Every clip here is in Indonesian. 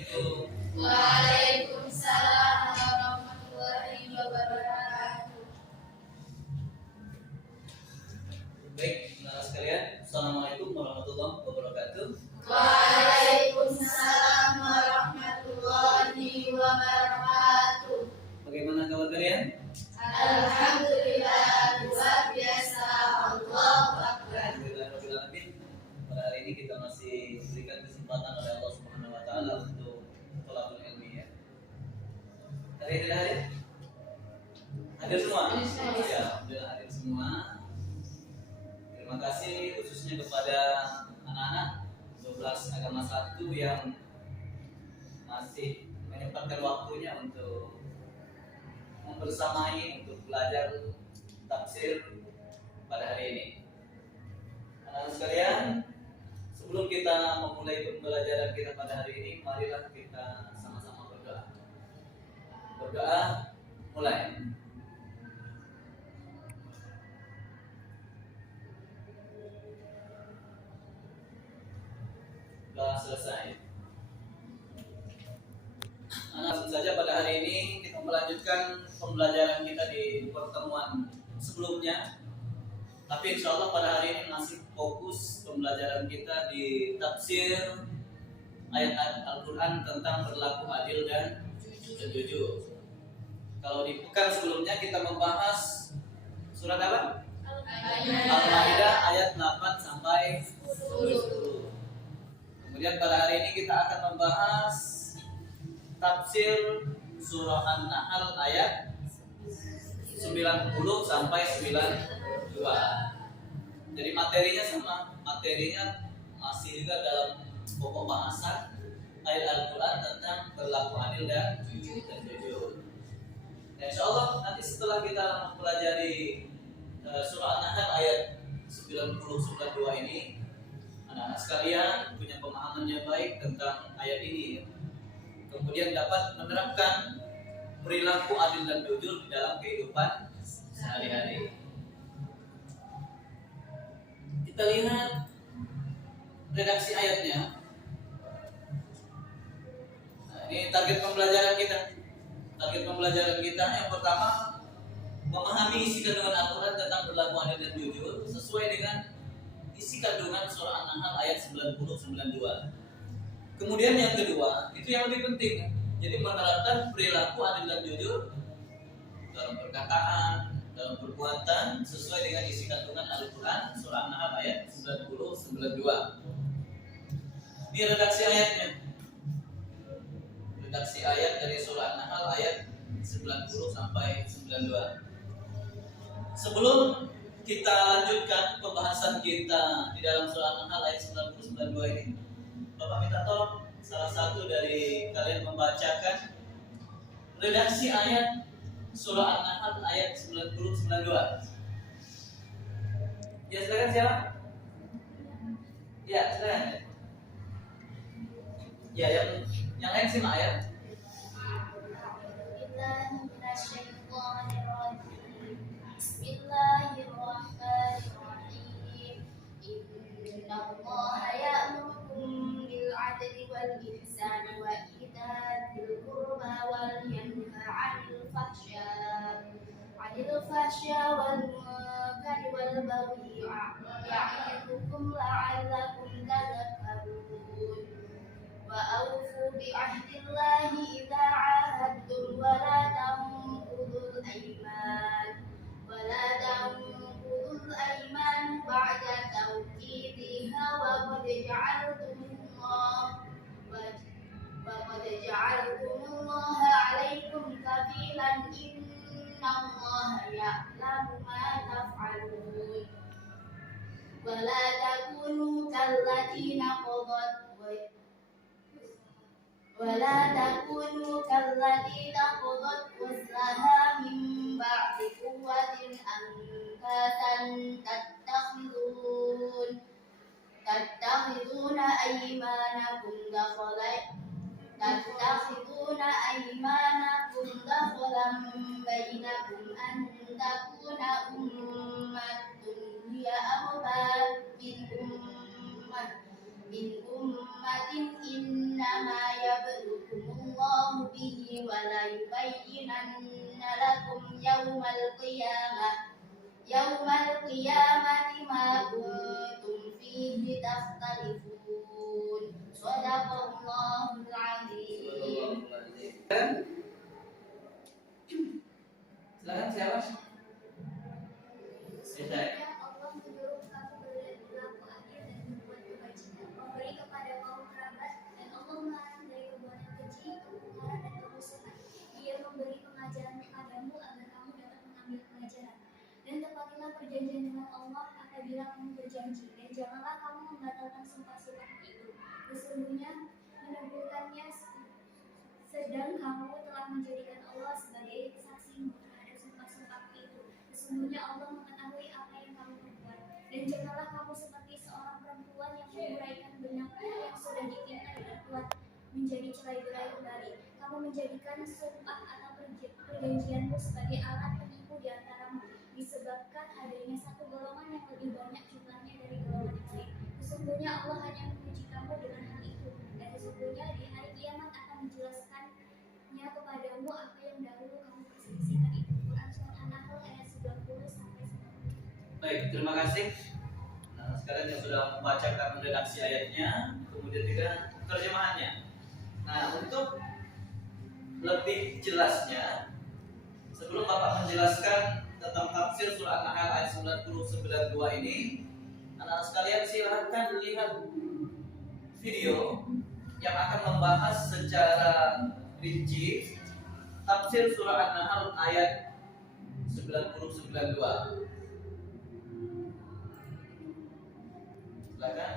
Waalaikumsalam warahmatullahi wabarakatuh. Baik, saudara sekalian, Assalamualaikum warahmatullahi wabarakatuh. Waalaikumsalam warahmatullahi wabarakatuh. Bagaimana kabar kalian? Alhamdulillah, luar biasa. Allahu Akbar. Alhamdulillahirobbilalamin. Pada hari ini kita masih diberikan kesempatan oleh Allah Subhanahu Wa Taala untuk thalabul ilmi ya. Hari ini hadir? Hadir semua? Ya, alhamdulillah hadir semua. Terima kasih khususnya kepada anak-anak 12 agama 1 yang masih menyempatkan waktunya untuk membersamai untuk belajar tafsir pada hari ini. Anak-anak sekalian, sebelum kita memulai pembelajaran kita pada hari ini, marilah kita sama-sama berdoa. Berdoa mulai. Sudah selesai. Langsung saja pada hari ini kita melanjutkan pembelajaran kita di pertemuan sebelumnya. Tapi insya Allah pada hari ini masih fokus pembelajaran kita di tafsir ayat-ayat Al-Quran tentang berlaku adil dan jujur. Kalau di pekan sebelumnya kita membahas surat apa? Al-Maidah ayat 8 sampai 10. Kemudian pada hari ini kita akan membahas tafsir surah An-Nahl ayat 90 sampai 92. Jadi materinya sama, materinya masih juga dalam pokok bahasa ayat Al-Quran tentang berlaku adil dan jujur. Dan insya Allah nanti setelah kita mempelajari surah An-Nahl ayat 90-92 ini, anak-anak sekalian punya pemahaman yang baik tentang ayat ini, kemudian dapat menerapkan perilaku adil dan jujur di dalam kehidupan sehari-hari. Kita lihat redaksi ayatnya. Nah, ini target pembelajaran kita. Target pembelajaran kita yang pertama, memahami isi kandungan Al-Quran tentang berlaku adil dan jujur sesuai dengan isi kandungan surah An-Nahl ayat 90-92. Kemudian yang kedua, itu yang lebih penting. Jadi menerapkan perilaku adil dan jujur dalam perkataan, dalam perbuatan sesuai dengan isi kandungan Al-Quran surah An-Nahl ayat 90-92. Ini redaksi ayatnya. Redaksi ayat dari surah An-Nahl ayat 90 sampai 92. Sebelum kita lanjutkan pembahasan kita di dalam surah An-Nahl ayat 90-92 ini, Bapak minta tolong salah satu dari kalian membacakan redaksi ayat surah An-Nahl ayat 90-92. Ya, silakan siapa? Ya, silakan. Ya, yang lain simak ya. Bismillahirrahmanirrahim. Innallaha ya'murukum bil 'adli wal ihsani wa ita'il qurba wal yanha 'anil fahsya wal munkari wal baghi ya'idukum la'allakum tadhakkarun. Wa awfu bi 'ahdillahi idza 'ahadtum wa la tanqudul aiman ba'da tawkidiha wa qad ja'altumullaha 'alaikum kafilan innallaha ya'lamu ma taf'alun. Wa la takunu kallatina qadhat waslaha min ba'di quwwatin ankatan tattakhiduna aymanakum dakhalan bainakum an takuna ummatun hiya arba min ummatin innama yablu القيامة يوم القيامة ما كنتم فيه تختلفون صدق الله العظيم. Silakan siapa? Selesai. Allah menyuruh kamu berlaku adil dan berbuat kebajikan, memberi kepada kaum kerabat, dan Allah melarang dari perbuatan keji, kemungkaran dan kemusuhan. Dia memberi pengajaran kepadamu agar kamu dapat mengambil pelajaran. Dan tepatilah perjanjian dengan Allah apabila kamu berjanji, dan janganlah kamu membatalkan sumpah-sumpah itu. Sesungguhnya meneguhkannya sedang kamu telah menjadikan Allah sebagai saksimu terhadap sumpah-sumpah itu. Sesungguhnya Allah mengetahui apa yang kamu perbuat. Dan janganlah kamu seperti seorang perempuan yang menguraikan benangnya yang sudah ditinai dan kuat menjadi cerai-berai kembali. Kamu menjadikan sumpah atau perjanjianmu sebagai alat penipu di antaramu, disebabkan adanya satu golongan yang lebih banyak jumlahnya dari golongan yang lain. Sesungguhnya Allah hanya menguji kamu dengan hal itu, dan sesungguhnya di hari kiamat akan menjelaskannya kepadamu apa yang dahulu kamu perselisihkan itu. Quran Surat An-Nahl ayat 90 sampai 90. Baik, terima kasih. Nah, sekarang yang sudah membacakan redaksi ayatnya, kemudian juga terjemahannya. Nah, untuk lebih jelasnya, sebelum Bapak menjelaskan tentang tafsir surah An-Nahl ayat 92 ini, anak-anak sekalian silahkan lihat video yang akan membahas secara rinci tafsir surah An-Nahl ayat 92. Silakan.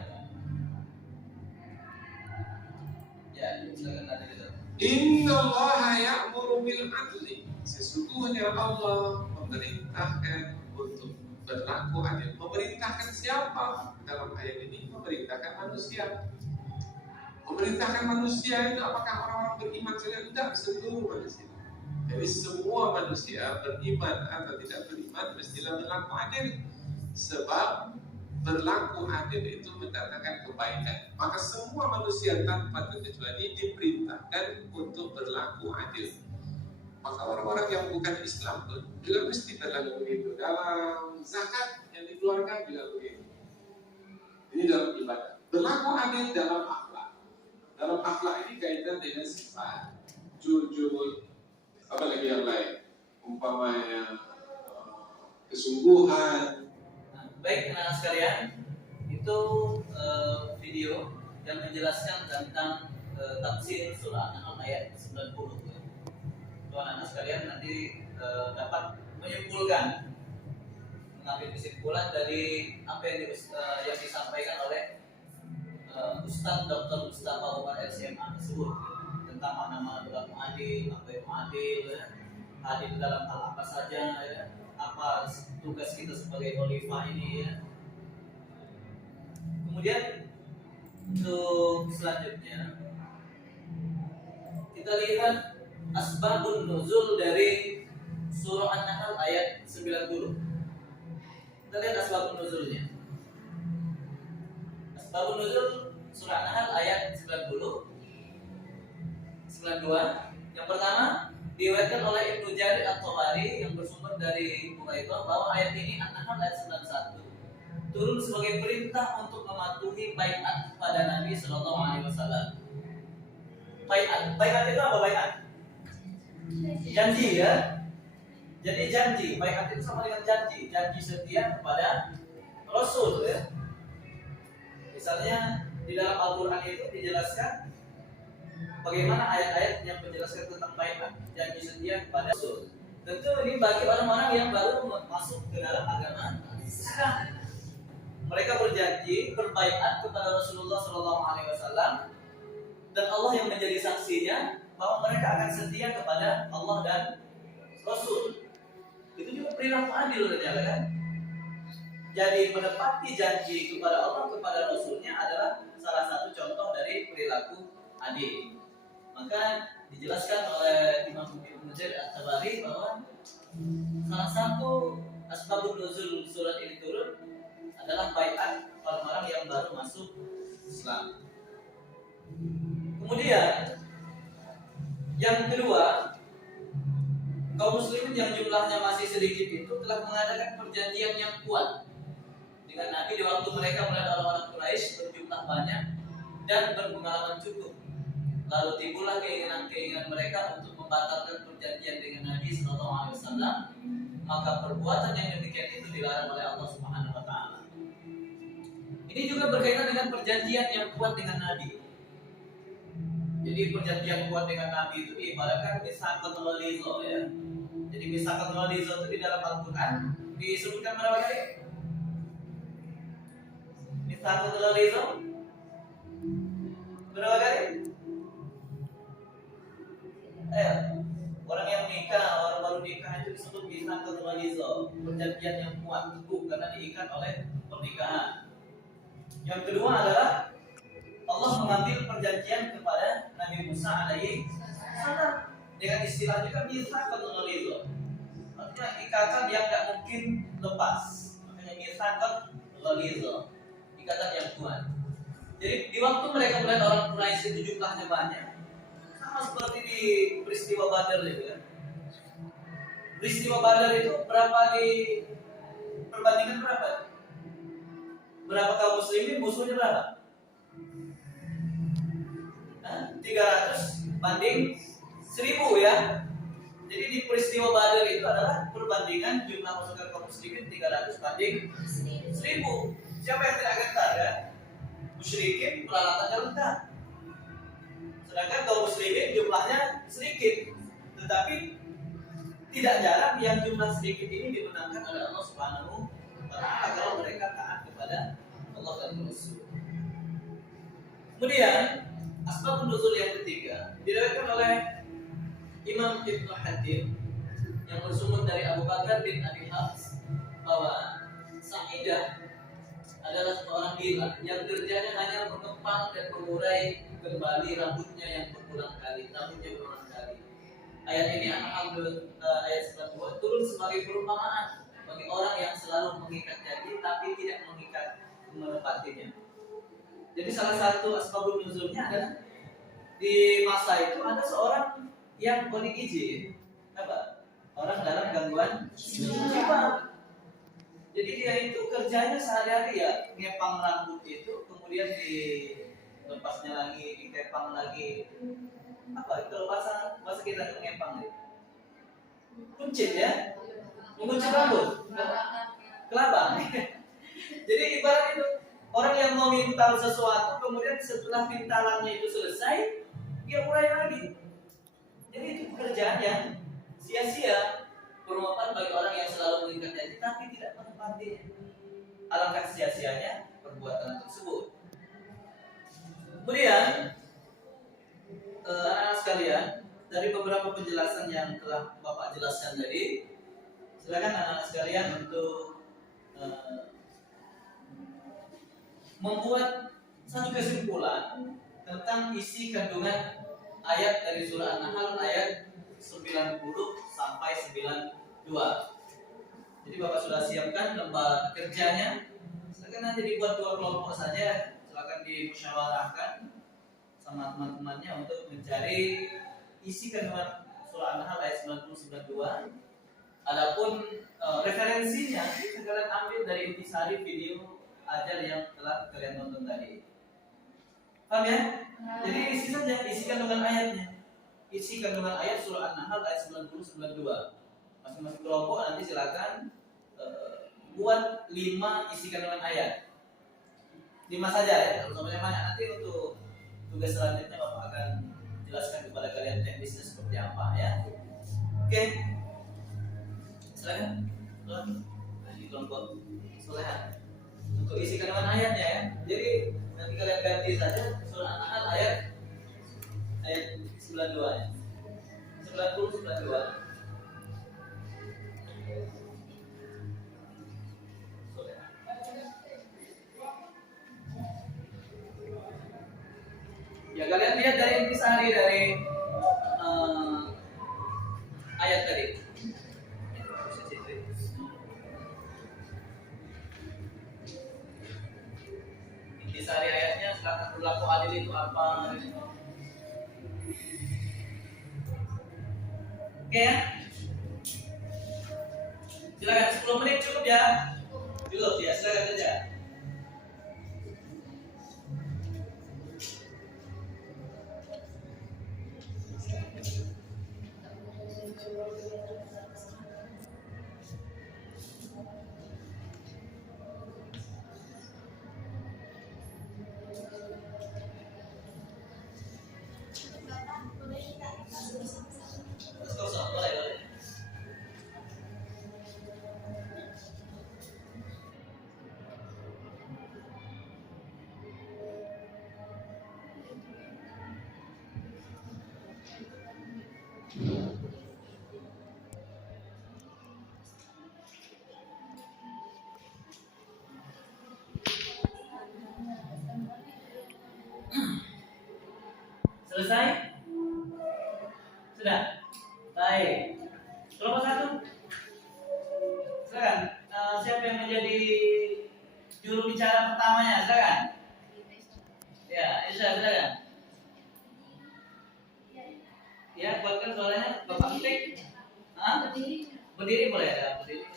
Ya, silakan ada gitu. Innallaha ya'muru bil adli. Sesungguhnya Allah memerintahkan untuk berlaku adil. Memerintahkan siapa? Dalam ayat ini memerintahkan manusia. Memerintahkan manusia itu apakah orang-orang beriman saja? Tidak, seluruh manusia. Jadi semua manusia beriman atau tidak beriman mestilah berlaku adil. Sebab berlaku adil itu mendatangkan kebaikan. Maka semua manusia tanpa terkecuali diperintahkan untuk berlaku adil. Maka orang-orang yang bukan Islam pun juga mesti berlaku begitu. Dalam zakat yang dikeluarkan juga begitu. Ini dalam ibadah. Berlaku adil dalam akhlak. Dalam akhlak ini kaitan dengan sifat, jujur, apalagi yang lain, umpamanya kesungguhan. Baik, anak sekalian, itu video yang menjelaskan tentang tafsir surah An-Nahl ayat 90. Anak sekalian nanti dapat menyimpulkan, mengambil kesimpulan dari apa yang disampaikan oleh Ustaz Dr. Mustafa Umar LCMA tersebut tentang mana-mana berlaku adil, apa yang adil, ya. Adil dalam hal apa saja, ya. Apa tugas kita sebagai khalifah ini, ya. Kemudian untuk selanjutnya kita lihat asbabun nuzul dari surah An-Nahl ayat 90. Kita lihat asbabun nuzulnya. Asbabun nuzul surah An-Nahl ayat 92. Yang pertama diriwayatkan oleh Ibnu Jarir At-Tabari yang bersumber dari Quraibah bahwa ayat ini An-Nahl ayat 91 turun sebagai perintah untuk mematuhi baiat kepada Nabi Sallallahu Alaihi Wasallam. Baiat itu apa baiat? Janji, ya. Jadi janji, baiat itu sama dengan janji setia kepada Rasul, ya. Misalnya di dalam Al-Quran itu dijelaskan bagaimana ayat-ayat yang menjelaskan tentang baiat, janji setia kepada Rasul. Tentu ini bagi orang-orang yang baru masuk ke dalam agama Islam. Mereka berjanji berbaiat kepada Rasulullah SAW dan Allah yang menjadi saksinya bahwa mereka akan setia kepada Allah dan Rasul. Itu juga perilaku adil, kan? Jadi menepati janji kepada Allah kepada Rasulnya adalah salah satu contoh dari perilaku adil. Maka dijelaskan oleh Imam Ibnu Jarir At-Tabari bahwa salah satu asbabun nuzul surat ini turun adalah baiat orang-orang yang baru masuk Islam. Kemudian yang kedua, kaum muslimin yang jumlahnya masih sedikit itu telah mengadakan perjanjian yang kuat dengan Nabi di waktu mereka melihat orang-orang Quraisy berjumlah banyak dan berpengalaman cukup. Lalu timbullah keinginan-keinginan mereka untuk membatalkan perjanjian dengan Nabi Sallallahu Alaihi Wasallam. Maka perbuatan yang demikian itu dilarang oleh Allah Subhanahu Wa Taala. Ini juga berkaitan dengan perjanjian yang kuat dengan Nabi. Jadi perjanjian kuat dengan Nabi itu diibaratkan misaqatul ghaliza ya. Jadi misaqatul ghaliza itu di dalam Al-Qur'an disebutkan berapa kali? Misaqatul ghaliza berapa kali? Orang yang nikah, orang baru nikah itu disebut misaqatul ghaliza, perjanjian yang kuat teguh karena diikat oleh pernikahan. Yang kedua adalah Allah mengambil perjanjian kepada Nabi Musa alaihi salam dengan istilah juga misaqatul ghaliza. Artinya ikatan yang tidak mungkin lepas. Makanya misaqatul ghaliza, ikatan yang kuat. Jadi di waktu mereka melihat orang Quraisy itu jumlahnya banyak, sama seperti di peristiwa Badar itu ya. Peristiwa Badar itu berapa di perbandingan berapa? Berapa kaum muslimin, musuhnya berapa? 300 banding 1000 ya. Jadi di peristiwa Badar itu adalah perbandingan jumlah pasukan kaum muslimin 300 banding 1000. Siapa yang tidak gentar kan? Musyrikin peralatannya lengkap. Sedangkan kaum muslimin jumlahnya sedikit. Tetapi tidak jarang yang jumlah sedikit ini dimenangkan oleh Allah Subhanahu wa Ta'ala kalau mereka taat kepada Allah dan Rasul. Kemudian asbabun nuzul yang ketiga diriwayatkan oleh Imam Ibnu Hatim yang bersumber dari Abu Bakar bin Abi Hafs bahwa Sa'idah adalah seorang gila yang kerjanya hanya mengepang dan mengurai kembali rambutnya yang berulang kali. Ayat ini ayat 92 turun sebagai perumpamaan bagi orang yang selalu mengikat janji tapi tidak menepatinya. Jadi salah satu asbabun nuzulnya adalah di masa itu ada seorang yang poligiji, apa? Orang dalam gangguan jiwa. Jadi dia itu kerjanya sehari-hari ya ngepang rambut itu, kemudian dilepasnya lagi, dikepang lagi. Apa? Kalau bahasa kita ngepang itu kuncit ya, menguncit rambut, kelabang. Jadi ibarat itu orang yang mau minta sesuatu, kemudian setelah pintalannya itu selesai, dia urai lagi. Jadi itu pekerjaan yang sia-sia, perumpamaan bagi orang yang selalu mengikat janji tapi tidak menepatinya. Alangkah sia-sianya perbuatan tersebut. Kemudian anak-anak sekalian, dari beberapa penjelasan yang telah Bapak jelaskan tadi, silakan anak-anak sekalian untuk membuat satu kesimpulan tentang isi kandungan ayat dari surah An-Nahl ayat 90 sampai 92. Jadi Bapak sudah siapkan lembar kerjanya. Silakan nanti dibuat 2 kelompok saja. Silakan dimusyawarahkan sama teman-temannya untuk mencari isi kandungan surah An-Nahl ayat 90 92. Adapun referensinya kalian ambil dari intisari video ajar yang telah kalian tonton tadi. Paham ya? Jadi isi saja, isi kandungan ayatnya. Isi kandungan ayat surah An-Nahl ayat 90 92. Masing-masing kelompok nanti silakan buat 5 isi kandungan ayat. 5 saja ya, kalau banyak nanti untuk tugas selanjutnya Bapak akan jelaskan kepada kalian teknisnya seperti apa ya. Oke. Silakan. Di kelompok solehan. Untuk isi kandungan ayatnya ya. Jadi nanti kalian ganti saja surah An-Nahl ayat 92 ya. 90 92. Ya kalian lihat dari intisari dari ayat tadi. Intisari ayatnya silakan berlaku adil itu apa? Oke ya. Silakan 10 menit cukup ya. Cukup ya, silakan saja. Terus kosong, boleh. Selesai? Sudah? Baik. Kelompok 1. Silakan. Siapa yang menjadi juru bicara pertamanya? Silakan. Ya, Isya, silakan. Ya, buatkan suaranya. Bapak ketik. Hah? Berdiri boleh ya, berdiri.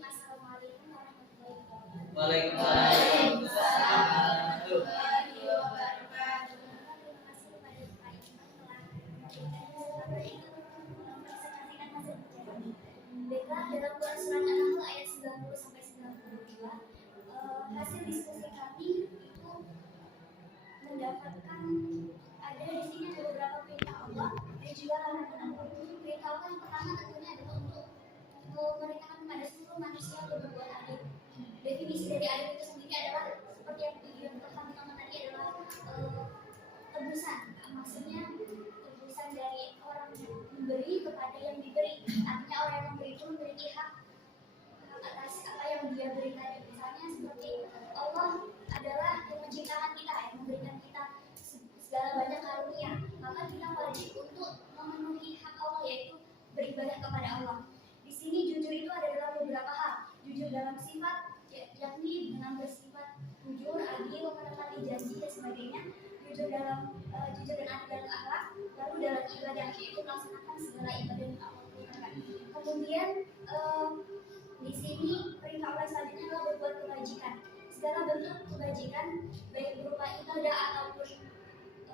Assalamualaikum warahmatullahi wabarakatuh. Waalaikumsalam. Tuh. Baiklah, dalam Quran surat An-Nahl ayat 90 sampai 92, hasil diskusi kami itu mendapatkan ada di sini ada beberapa perintah Allah dan juga larangan Allah. Perintah Allah yang pertama tentunya adalah untuk memerintahkan kepada seluruh manusia untuk berbuat adil. Definisi dari adil itu sendiri adalah seperti yang video pertama tadi adalah tebusan. Maksudnya tebusan dari orang yang memberi kepada yang diberi. Artinya orang yang memberi itu memiliki hak atas apa yang dia beri tadi. Misalnya seperti Allah adalah yang menciptakan kita, yang memberikan kita segala banyak karunia. Maka kita wajib untuk memenuhi hak Allah, yaitu beribadah kepada Allah. Di sini jujur itu ada dalam beberapa hal. Jujur dalam sifat, yakni dengan bersifat jujur, adil, menepati janji dan sebagainya. Jujur dan adil dalam akhlak. Lalu dalam ibadah, yaitu melaksanakan segala ibadah yang Allah berikan. Kemudian di sini perintah Allah selanjutnya adalah berbuat kebajikan. Segala bentuk kebajikan, baik berupa ibadah ataupun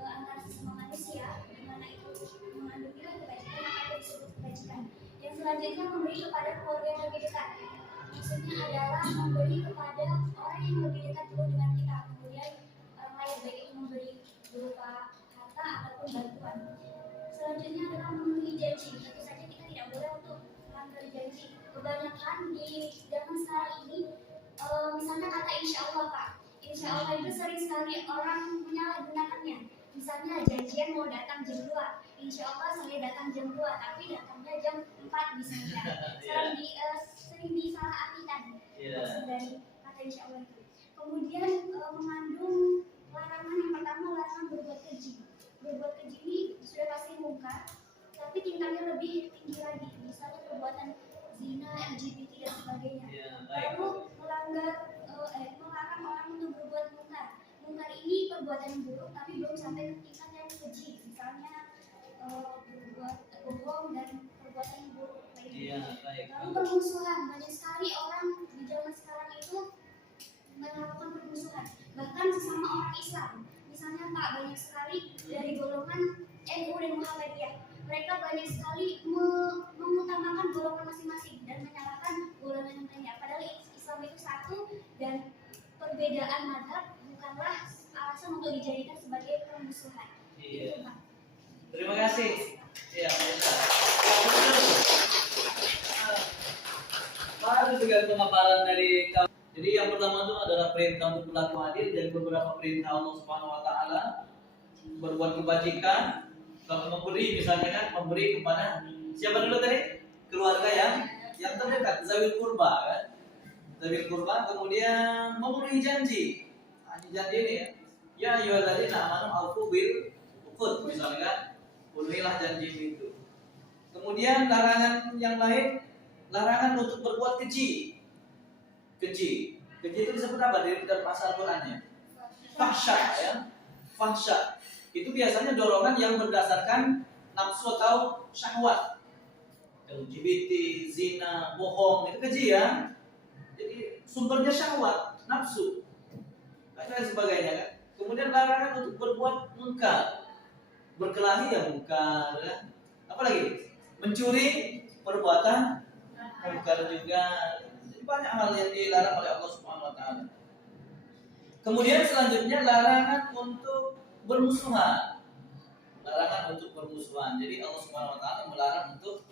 antar sesama manusia, di mana itu mengandung nilai kebajikan, maka disebut kebajikan. Yang selanjutnya memberi kepada keluarga yang lebih dekat. Maksudnya adalah memberi kepada orang yang lebih dekat dulu dengan kita. Kemudian orang lain, baik itu memberi berupa harta ataupun bantuan. Selanjutnya adalah memenuhi janji. Tentu saja kita tidak boleh untuk melanggar janji. Kebanyakan di zaman sekarang ini, misalnya kata insya Allah Pak, insya Allah itu sering sekali orang menyalahgunakannya. Misalnya janjian mau datang jam 2, insya Allah saya datang jam 2, tapi datangnya jam 4 misalnya. Sering disalahartikan maksud dari kata insya Allah itu. Kemudian mengandung larangan yang pertama, larangan berbuat keji. Berbuat keji ini sudah pasti mungkar, tapi tingkatnya lebih tinggi lagi. Misalnya perbuatan zina, LGBT dan sebagainya. Lalu melarang orang untuk berbuat mungkar. Mungkar ini perbuatan yang buruk, tapi belum sampai ke tingkat yang keji. Misalnya berbuat bohong dan perbuatan yang buruk lainnya. Lalu permusuhan, banyak sekali orang di zaman sekarang itu melakukan permusuhan, bahkan sesama orang Islam. Misalnya Pak, banyak sekali dari golongan NU dan Muhammadiyah, mereka banyak sekali mengutamakan golongan masing-masing dan menyalahkan golongan yang lainnya. Padahal Islam itu satu dan perbedaan mazhab bukanlah alasan untuk dijadikan sebagai permusuhan. Iya. Terima kasih. Iya, baru dengan pemaparan dari kamu. Jadi yang pertama itu adalah perintah untuk berlaku adil dan beberapa perintah Allah Subhanahu Wa Taala, berbuat kebajikan. Kalau memberi misalnya kan, memberi kepada siapa dulu tadi? Keluarga yang terdekat, zawil kurba kan? Zawil kurba. Kemudian memenuhi janji. Janji ini ya. Ya ayyuhalladzina amanu aufu bil uqud misalnya kan? Penuhilah janji itu. Kemudian larangan yang lain, larangan untuk berbuat keji. Keji itu disebut apa dari pasal Qurannya? Fahsya ya. Fahsya itu biasanya dorongan yang berdasarkan nafsu atau syahwat. LGBT, zina, bohong, itu keji ya. Jadi sumbernya syahwat, nafsu, dan sebagainya kan. Kemudian larangan untuk berbuat munkar, berkelahi ya munkar, ya. Apalagi mencuri, perbuatan munkar juga. Jadi banyak hal yang dilarang oleh Allah Subhanahu Wa Taala. Kemudian selanjutnya larangan untuk bermusuhan, larangan untuk bermusuhan. Jadi Allah Subhanahu Wa Taala melarang untuk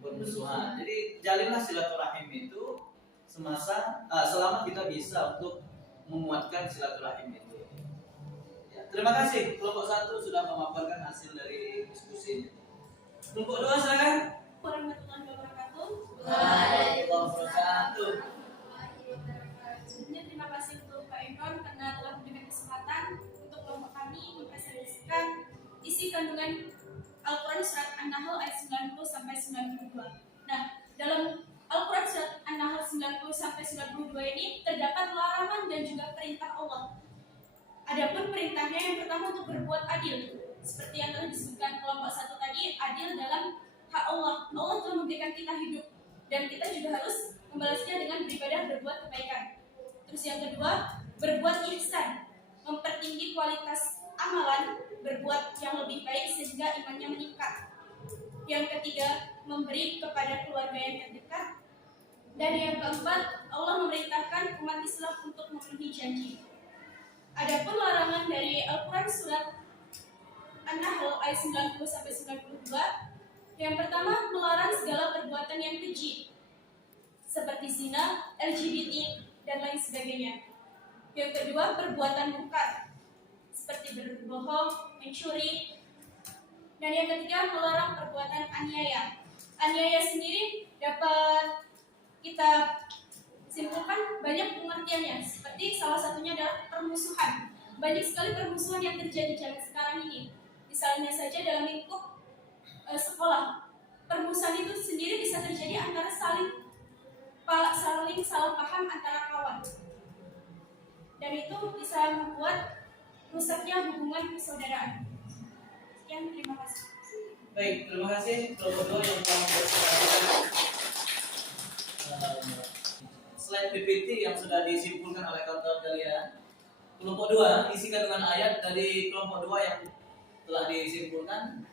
bermusuhan. Jadi jalinlah silaturahim itu selama kita bisa untuk menguatkan silaturahim itu. Ya, terima kasih kelompok 1 sudah memaparkan hasil dari diskusi ini. Kelompok 2 silakan. Warahmatullahi wabarakatuh. Waalaikumsalam. Sebelumnya terima kasih untuk Pak Imron karena telah memberikan kesempatan untuk kelompok kami mempresentasikan isi kandungan Al-Quran Surat An-Nahl ayat 90 sampai 92. Nah, dalam Al-Quran Surat An-Nahl 90 sampai 92 ini terdapat larangan dan juga perintah Allah. Adapun perintahnya yang pertama untuk berbuat adil. Seperti yang telah disebutkan kelompok 1 tadi, adil dalam hak Allah. Allah telah memberikan kita hidup dan kita juga harus membalasnya dengan beribadah, berbuat kebaikan. Terus yang kedua, berbuat ihsan, mempertinggi kualitas amalan, berbuat yang lebih baik sehingga imannya meningkat. Yang ketiga, memberi kepada keluarga yang terdekat. Dan yang keempat, Allah memerintahkan umat Islam untuk memenuhi janji. Adapun larangan dari Al-Quran Surat An-Nahl ayat 90 sampai 92, yang pertama melarang segala perbuatan yang keji seperti zina, LGBT dan lain sebagainya. Yang kedua, perbuatan munkar seperti berbohong, mencuri. Dan yang ketiga, melarang perbuatan aniaya. Aniaya sendiri dapat kita simpulkan banyak pengertiannya. Seperti salah satunya adalah permusuhan. Banyak sekali permusuhan yang terjadi zaman sekarang ini. Misalnya saja dalam lingkup sekolah. Permusuhan itu sendiri bisa terjadi antara saling salah paham antara kawan. Dan itu bisa membuat rusaknya hubungan persaudaraan. Sekian, terima kasih. Baik, terima kasih kelompok 2 yang telah mempresentasikan slide PPT yang sudah disimpulkan oleh kawan-kawan kalian. Kelompok 2 isi kandungan ayat dari kelompok 2 yang telah disimpulkan.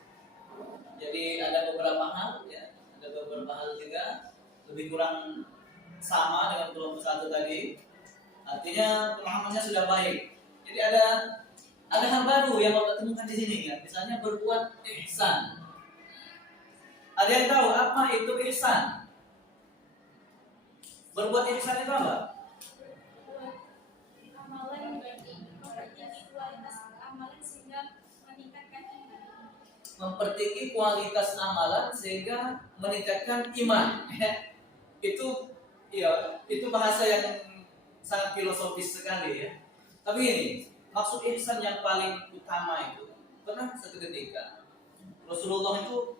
Jadi ada beberapa hal ya, ada beberapa hal juga lebih kurang sama dengan kelompok 1 tadi. Artinya pemahamannya sudah baik. Jadi ada hal baru yang Bapak temukan di sini ya. Misalnya berbuat ihsan. Ada yang tahu apa itu ihsan? Berbuat ihsan itu apa? Amalan yang mempertinggi kualitas amalan sehingga meningkatkan iman. Mempertinggi kualitas amalan sehingga meningkatkan iman. Itu bahasa yang sangat filosofis sekali ya. Tapi ini maksud ihsan yang paling utama itu pernah satu ketika Rasulullah itu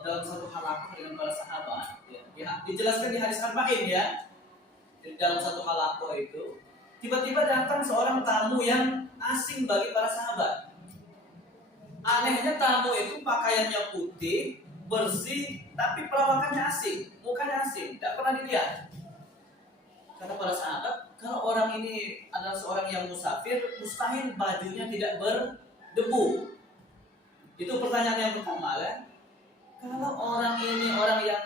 dalam satu halaqah dengan para sahabat ya, dijelaskan di hadis arba'in ya. Di dalam satu halaqah itu tiba-tiba datang seorang tamu yang asing bagi para sahabat. Anehnya tamu itu pakaiannya putih, bersih, tapi perawakannya asing, mukanya asing, tidak pernah dilihat. Kata para sahabat, kalau orang ini adalah seorang yang musafir, mustahil bajunya tidak berdebu. Itu pertanyaan yang pertama kan. Kalau orang ini orang yang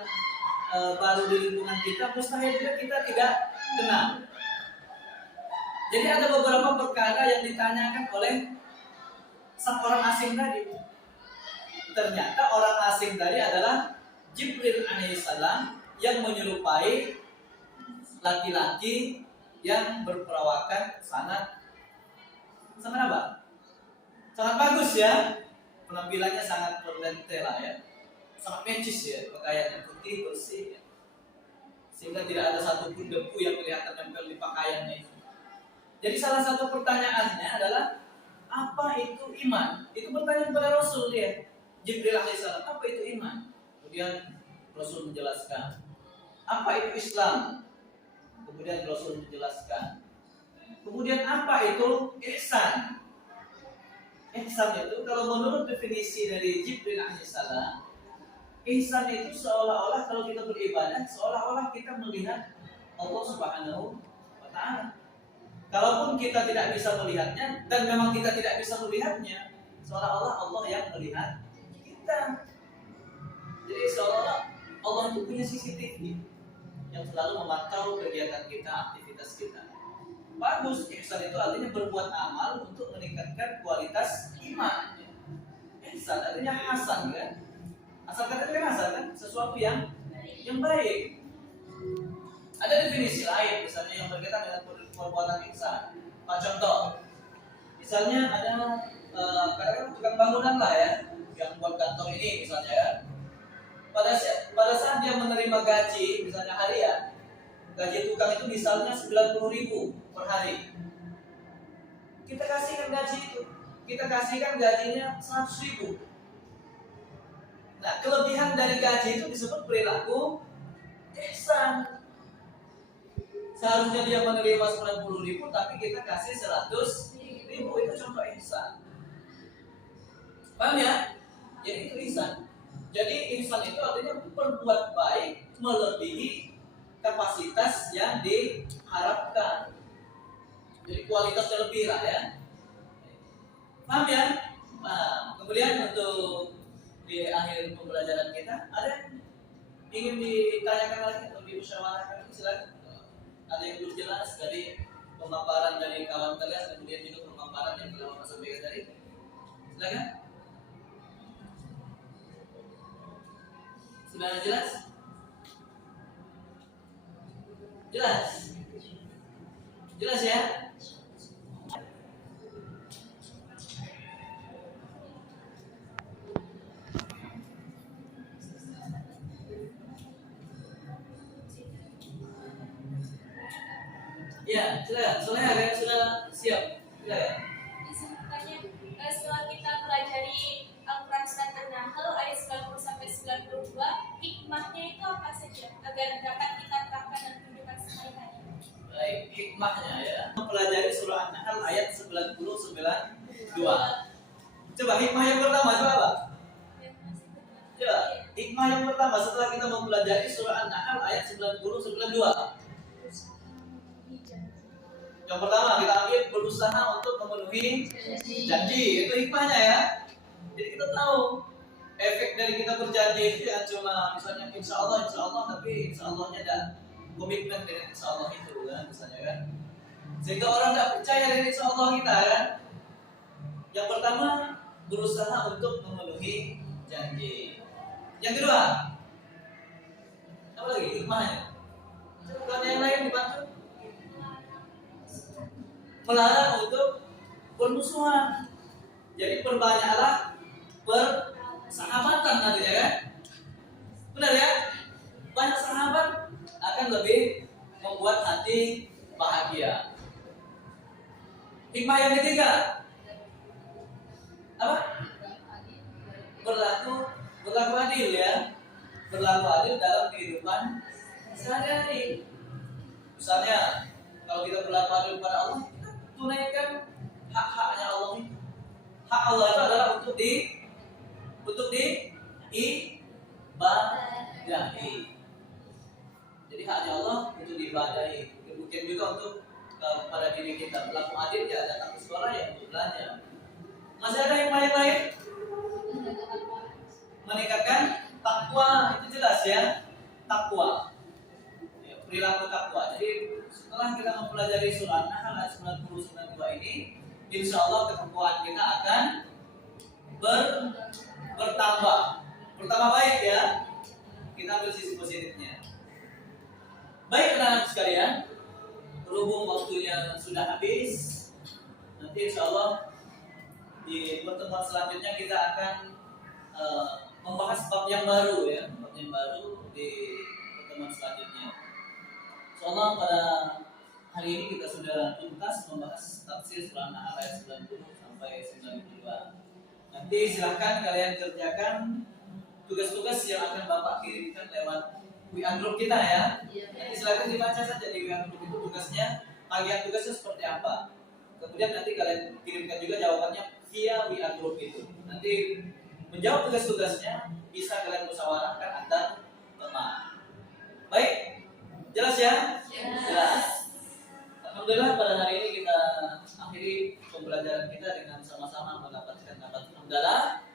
baru di lingkungan kita, mustahil juga kita tidak kenal. Jadi ada beberapa perkara yang ditanyakan oleh sang orang asing tadi. Ternyata orang asing tadi adalah Jibril alaihissalam yang menyerupai laki-laki yang berperawakan sangat apa? Sangat bagus ya. Penampilannya sangat berlentela ya. Sangat necis ya, pakaiannya putih bersih ya. Sehingga tidak ada satupun debu yang kelihatan nempel di pakaiannya itu. Jadi salah satu pertanyaannya adalah apa itu iman? Itu pertanyaan kepada Rasul dia. Jibril alaihissalam, apa itu iman? Kemudian Rasul menjelaskan, apa itu Islam? Kemudian Rasul menjelaskan. Kemudian apa itu ihsan? ihsan itu kalau menurut definisi dari Jibril alaihissalam, ihsan itu seolah-olah kalau kita beribadah seolah-olah kita melihat Allah Subhanahu wa taala. Kalaupun kita tidak bisa melihatnya dan memang kita tidak bisa melihatnya, seolah-olah Allah yang melihat kita. Jadi seolah-olah Allah itu punya CCTV yang selalu memantau kegiatan kita, aktivitas kita. Bagus, ihsan itu artinya berbuat amal untuk meningkatkan kualitas iman. Ihsan artinya hasan kan? Asal kata kan hasan kan? Sesuatu yang baik. Ada definisi lain, misalnya yang berkaitan dengan perbuatan ihsan. Contoh, misalnya ada kadang-kadang tukang bangunan lah ya, yang buat kantor ini misalnya ya. Pada saat dia menerima gaji, misalnya harian, gaji tukang itu misalnya 90.000 per hari. Kita kasihkan gaji itu, kita kasihkan gajinya 100.000. Nah, kelebihan dari gaji itu disebut perilaku ihsan. Seharusnya dia menerima 90.000, tapi kita kasih 100.000, itu contoh ihsan. Paham ya? Jadi itu ihsan. Jadi ihsan itu artinya berbuat baik melebihi kapasitas yang diharapkan. Jadi kualitasnya lebih lah ya. Paham ya? Nah, kemudian untuk di akhir pembelajaran kita ada yang ingin ditanyakan lagi atau dimusyawarahkan, silakan. Ada yang belum jelas dari pemaparan dari kawan kalian, kemudian juga pemaparan yang telah Bapak sampaikan tadi. Silakan. Sudah jelas? Jelas? Jelas ya? Ya, sudah siap. Silakan. Izin bertanya, setelah kita pelajari Al-Quran Surat An-Nahl ayat 90 sampai 92, hikmahnya itu apa saja agar dapat kita terapkan dan tunjukkan sehari-hari? Baik, hikmahnya ya. Mempelajari surah An-Nahl ayat 92. Coba hikmah yang pertama apa? Coba, hikmah yang pertama setelah kita mempelajari surah An-Nahl ayat 92. Yang pertama kita ambil berusaha untuk memenuhi janji, itu hikmahnya ya. Jadi kita tahu efek dari kita berjanji itu ya cuma misalnya insya Allah, tapi insya Allahnya ada komitmen dengan insya Allah itu kan, misalnya kan. Sehingga orang tidak percaya dengan insya Allah kita kan. Yang pertama berusaha untuk memenuhi janji. Yang kedua, apa lagi hikmahnya? Kalau yang lain dibantu. Melarang untuk bermusuhan. Jadi perbanyaklah bersahabatan nantinya kan. Benar ya? Banyak sahabat akan lebih membuat hati bahagia. Hikmah yang ketiga apa? Berlaku adil ya. Berlaku adil dalam kehidupan sehari-hari. Misalnya kalau kita berlaku adil kepada Allah, tunaikan hak-haknya Allah itu. Hak Allah itu adalah untuk diibadahi. Jadi haknya Allah untuk diibadahi. Mungkin juga untuk pada diri kita berlaku adil ya, datang ke sekolah ya untuk belajar. Masih ada yang lain? Meningkatkan takwa, itu jelas ya, takwa. Ya, perilaku takwa. Jadi setelah kita mempelajari surah An-Nahl ayat 90-92 ini, insya Allah ketakwaan kita akan bertambah baik ya. Kita ambil sisi positifnya. Baik anak-anak sekalian, berhubung waktunya sudah habis, nanti insya Allah di pertemuan selanjutnya kita akan membahas bab yang baru ya, bab yang baru di pertemuan selanjutnya. Insyaallah pada hari ini kita sudah tuntas membahas tafsir surah An-Nahl ayat 90 sampai 92. Nanti silahkan kalian kerjakan tugas-tugas yang akan Bapak kirimkan lewat WA group kita ya. Nanti silahkan dibaca saja di WA group itu tugasnya, bagian tugasnya seperti apa. Kemudian nanti kalian kirimkan juga jawabannya via WA group itu. Nanti menjawab tugas-tugasnya bisa kalian musyawarahkan antar teman. Baik, jelas ya? Jelas. Alhamdulillah pada hari ini kita akhiri pembelajaran kita dengan sama-sama mendapatkan dapat hamdalah.